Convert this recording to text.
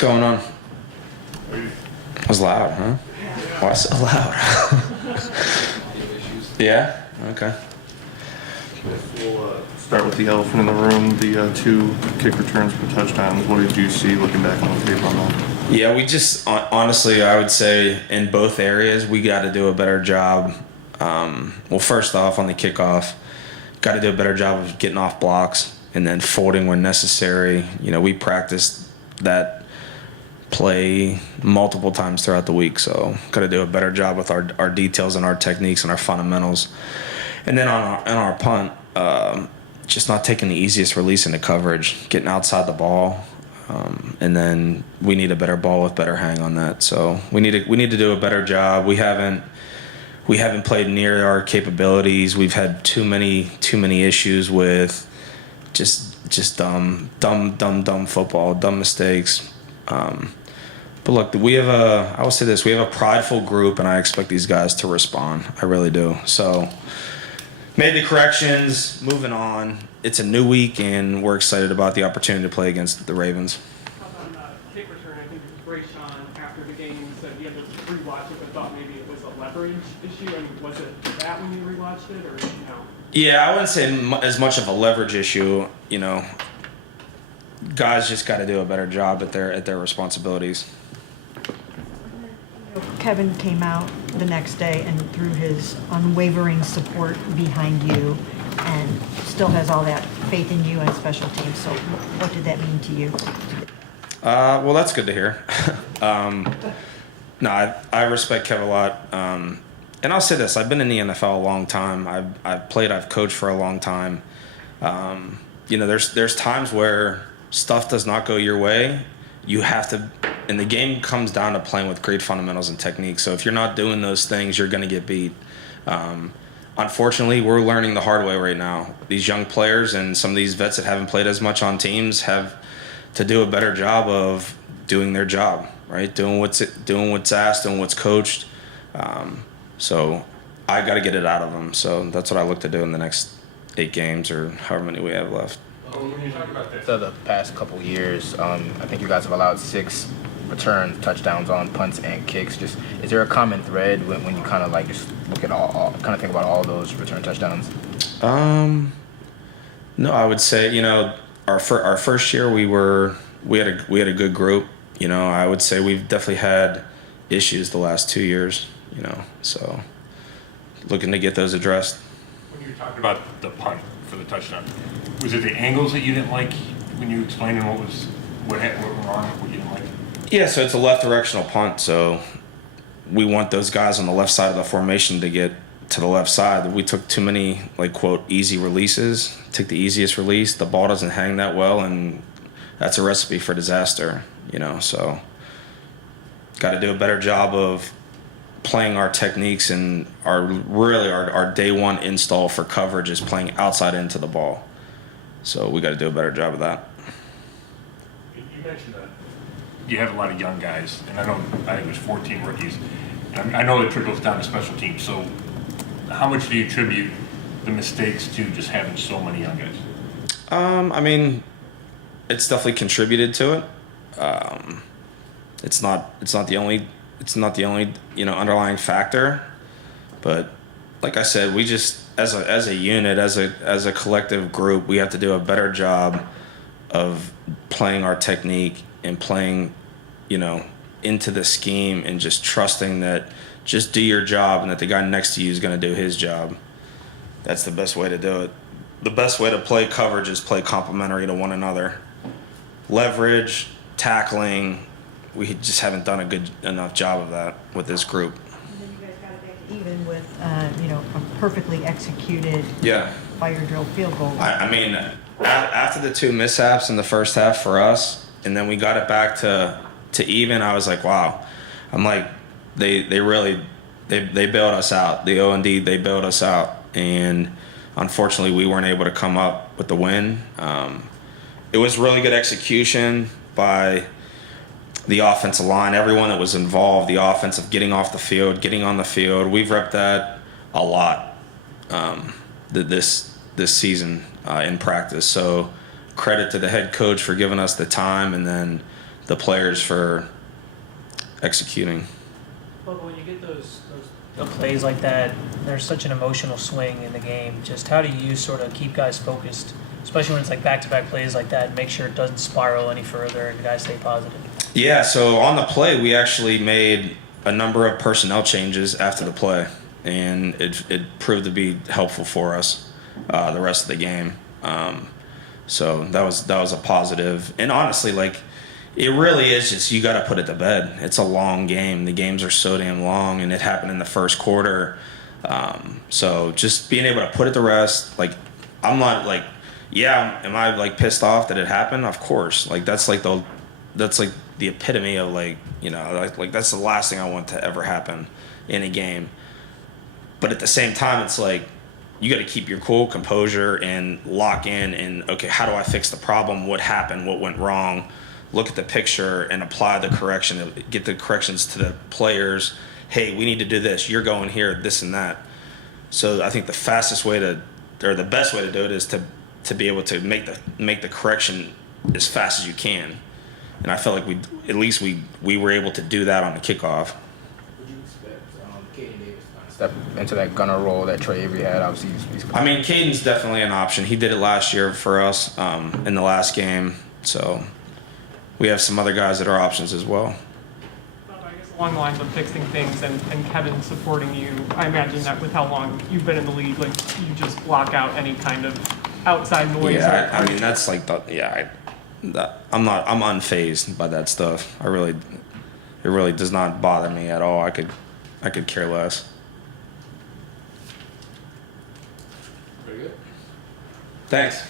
going on? That was loud, huh? Why so loud? Yeah? Okay. We'll start with the elephant in the room, the 2 kick returns for touchdowns. What did you see looking back on the tape on that? Yeah, we just, honestly, I would say in both areas, we got to do a better job. Well, first off, on the kickoff, got to do a better job of getting off blocks and then folding when necessary. You know, we practiced that play multiple times throughout the week, so got to do a better job with our details and our techniques and our fundamentals. And then on our punt, just not taking the easiest release into coverage, getting outside the ball, and then we need a better ball with better hang on that. So we need to do a better job. We haven't played near our capabilities. We've had too many issues with just dumb football, dumb mistakes. But look, I will say this, we have a prideful group, and I expect these guys to respond. I really do. So made the corrections, moving on. It's a new week, and we're excited about the opportunity to play against the Ravens. On kick return, I think Ray Sean, after the game, said he had to rewatch it, but thought maybe it was a leverage issue. I mean, was it that when you rewatched it, or no? Yeah, I wouldn't say as much of a leverage issue. You know, guys just got to do a better job at their responsibilities. Kevin came out the next day and threw his unwavering support behind you and still has all that faith in you and special teams. So what did that mean to you? Well, that's good to hear. No, I respect Kev a lot. And I'll say this, I've been in the NFL a long time. I've coached for a long time. You know, there's times where stuff does not go your way. You have to, and the game comes down to playing with great fundamentals and techniques. So if you're not doing those things, you're going to get beat. Unfortunately, we're learning the hard way right now. These young players and some of these vets that haven't played as much on teams have to do a better job of doing their job, right? Doing what's asked, doing what's coached. So I got to get it out of them. So that's what I look to do in the next 8 games or however many we have left. When you talk about this, the past couple years, I think you guys have allowed 6 return touchdowns on punts and kicks. Just is there a common thread when you kind of like just look at all kind of think about all those return touchdowns? No, I would say, you know, our first year we had a good group. You know, I would say we've definitely had issues the last 2 years. You know, so looking to get those addressed. When you were talking about the punt for the touchdown, was it the angles that you didn't like when you explained what went wrong, what you didn't like? Yeah, so it's a left directional punt, so we want those guys on the left side of the formation to get to the left side. We took too many, like, quote, easy releases, took the easiest release. The ball doesn't hang that well, and that's a recipe for disaster, you know. So got to do a better job of playing our techniques, and our day one install for coverage is playing outside into the ball. So we got to do a better job of that. You mentioned that you have a lot of young guys, and I think it was 14 rookies. And I know it trickles down to special teams. So how much do you attribute the mistakes to just having so many young guys? I mean, it's definitely contributed to it. It's not the only you know, underlying factor, but like I said, we just as a unit, as a collective group, we have to do a better job of playing our technique and playing, you know, into the scheme and just trusting that just do your job and that the guy next to you is going to do his job. That's the best way to do it. The best way to play coverage is play complementary to one another. Leverage, tackling, we just haven't done a good enough job of that with this group. And then you guys got it back to even with, you know, a perfectly executed fire drill field goal. I mean, after the 2 mishaps in the first half for us, and then we got it back to even, I was like, wow. I'm like, they really bailed us out. The O&D, they bailed us out. And unfortunately, we weren't able to come up with the win. It was really good execution by the offensive line, everyone that was involved, the offensive getting off the field, getting on the field. We've repped that a lot this season in practice. So credit to the head coach for giving us the time, and then the players for executing. But when you get those plays like that, there's such an emotional swing in the game. Just how do you sort of keep guys focused, especially when it's like back-to-back plays like that, and make sure it doesn't spiral any further and guys stay positive? Yeah, so on the play, we actually made a number of personnel changes after the play, and it proved to be helpful for us the rest of the game. So that was a positive. And honestly, like, it really is just, you got to put it to bed. It's a long game. The games are so damn long, and it happened in the first quarter. So just being able to put it to rest, like, I'm not like, yeah, am I like pissed off that it happened? Of course. Like, that's like the epitome of, like, you know, like that's the last thing I want to ever happen in a game. But at the same time, it's like, you got to keep your cool, composure, and lock in and, okay, how do I fix the problem? What happened? What went wrong? Look at the picture and apply the correction, get the corrections to the players. Hey, we need to do this. You're going here, this and that. So I think the fastest way to, or the best way to do it is to be able to make the correction as fast as you can. And I felt like we were able to do that on the kickoff. Would you expect Caden Davis to kind of step into that gunner role that Trey Avery had? Obviously, I mean, Caden's definitely an option. He did it last year for us in the last game. So we have some other guys that are options as well. I guess along the lines of fixing things and Kevin supporting you, I imagine that with how long you've been in the league, like, you just block out any kind of outside noise. Yeah, I mean, that's like I'm unfazed by that stuff. It really does not bother me at all. I could care less. Very good. Thanks.